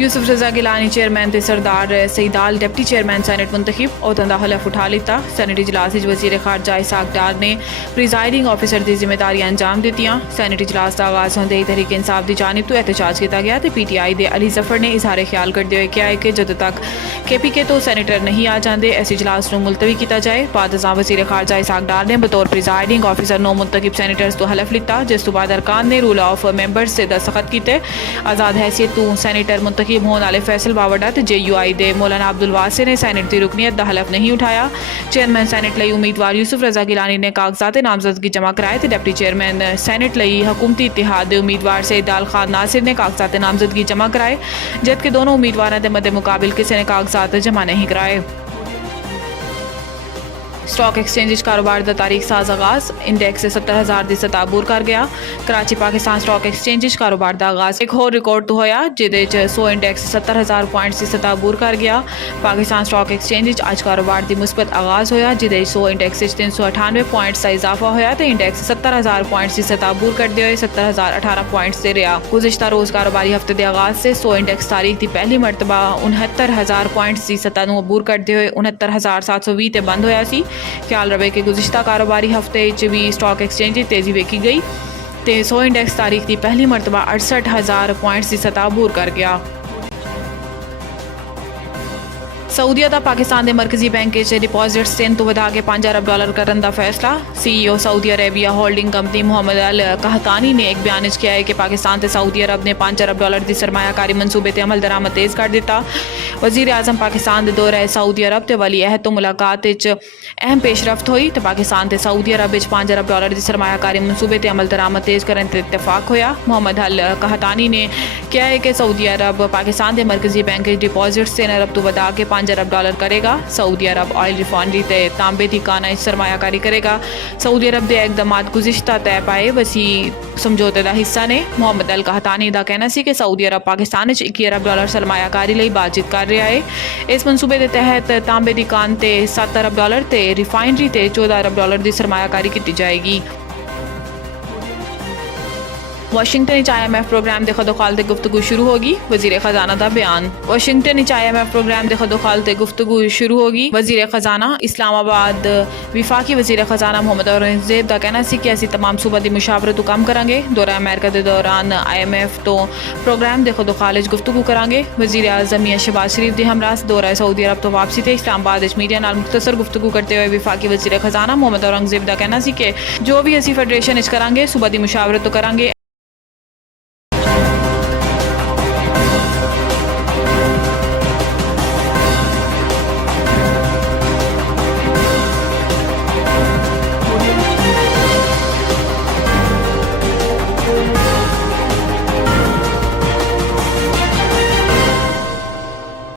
यूसुफ रजा Gilani chairman ते सरदार सईदाल deputy chairman senate मुंतखब औहदा हलफ उठा लिता। सैनेट इजलास वज़ीर खारजा इसाक डार ने प्रिजाइडिंग ऑफिसर की जिम्मेदारियां अंजाम दित्तियां। सैनेट इजलास का आगाज़ होंदे ही तहरीक इंसाफ की जानिब तो एहतजाज किया गया तो PTI के अली जफर ने इजहार ख्याल करते हुए कहा है कि जदों तक KPK तो सैनेटर नहीं आ जाते इस इजलास को मुलतवी किया जाए। बाद वज़ीर खारजा इसाक डार ने बतौर प्रिजाइडिंग ऑफिसर 9 मुंतखब सैनेटर्स तो हलफ लिता, जिस तो बाद अरकान ने रूल ऑफ मैंबर्स से दस्तखत किए। आज़ाद हैसियत तो सैनेटर मुंतखब होने वाले फैसल बावड़ा ते JUI दे मौलाना अब्दुल वासे ने सैनेट की रुकनीत का हलफ नहीं उठाया। चेयरमैन सैनेट लई उम्मीदवार यूसुफ रजा गिलानी ने कागजात नामजदगी जमा कराए तो डिप्टी चेयरमैन सैनेट लई हुकूमती इत्तेहाद दे उम्मीदवार सईदाल खान नासिर ने कागजात नामजदगी जमा कराए, जबकि दोनों उम्मीदवारों के मद्दे मुकाबिल किसी ने कागजात जमा नहीं कराए। स्टॉक एक्सचेंज कारोबार का तारीख साज आगाज इंडेक्स 70,000 की सतह अबूर कर गया। कराची पाकिस्तान स्टॉक एक्सचेंज कारोबार का आगाज एक होर रिकॉर्ड तो होया जिदे 100 इंडेक्स 70,000 पॉइंट्स की सतह अबूर कर गया। पाकिस्तान स्टॉक एक्सचेंज अज कारोबार की मुस्बत आगाज होया जिदे 100 इंडेक्स 398 पॉइंट्स का इजाफा होया तो इंडेक्स 70,000 पॉइंट्स की सतह अबूर करते हुए 70,018 पॉइंट्स से रहा। गुज़िश्ता रोज़ कारोबारी हफ्ते के आगाज से 100 इंडेक्स तारीख की पहली मरतबा 69,000 पॉइंट्स की सतह अबूर करते हुए 69,720 ते बंद होया सी। ख्याल रवे कि गुज़िश्ता कारोबारी हफ्ते भी स्टॉक एक्सचेंज तेज़ी वेखी गई तो 100 इंडेक्स तारीख की पहली मरतबा 68,000 पॉइंट्स की सतह अबूर कर गया। सऊदीया का पाकिस्तान के मरकजी बैंक डिपॉजिट्स 3 तो बढ़ा के $5 अरब करने का फैसला। CEO Saudi Arabia holding company Mohammed Al Qahtani ने एक बयान किया है कि पाकिस्तान से सऊदी अरब ने $5 अरब की सरमायाकारी मनसूबे ते अमल दरामद तेज़ कर दिता। वज़ीर आज़म पाकिस्तान के दौरे सऊदी अरब ते वली अहद तो मुलाकात अहम पेशरफ्त हुई तो पाकिस्तान ते सऊदी अरब $5 अरब की सरमायाकारी मनसूबे ते अमल दरामद तेज़ करने ते इत्तफाक होया। मोहम्मद अल कहतानी ने कहा है कि सऊदी अरब पाकिस्तान के मरकजी बैंक डिपॉजिट्स 3 अरब तो बढ़ा के $5 अरब करेगा। सऊदी अरब ऑयल रिफाइनरी ते तांबे की काना सरमायाकारी करेगा। सऊदी अरब के इकदाम गुज़िश्ता तय पाए वसी समझौते का हिस्सा ने। मोहम्मद अल कहतानी का कहना सी कि सऊदी अरब पाकिस्तान $21 अरब सरमायाकारी लिए बातचीत कर रहा है। इस मनसूबे के तहत तांबे की कान ते $7 अरब ते रिफाइनरी ते $14 अरब की सरमायाकारी की जाएगी। वाशिंगटन IMF प्रोग्राम के खदोखाल से गुफ्तगू शुरू होगी। वज़ीर खजाना का बयान। वाशिंगटन IMF प्रोग्राम के खदोखाल से गुफ्तगू शुरू होगी। वज़ीर खजाना इस्लामाबाद विफाकी वज़ीर खजाना मोहम्मद औरंगजेब का कहना सी कि असी तमाम सूबा की मुशावरत कम करांगे। दौरा अमेरिका के दौरान IMF तो प्रोग्राम के खदोखाल गुफ्तगू करांगे। वज़ीर आज़म मियां शहबाज शरीफ के हमराह दौरा सऊदी अरब तो वापसी से इस्लामाबाद मीडिया नाल मुख्तसर गुफ्तगू करते हुए विफाकी वज़ीर खजाना मोहम्मद औरंगजेब का कहना सी कि जो भी असी फेडरेशन करांगे सूबा की मुशावरत तो करांगे।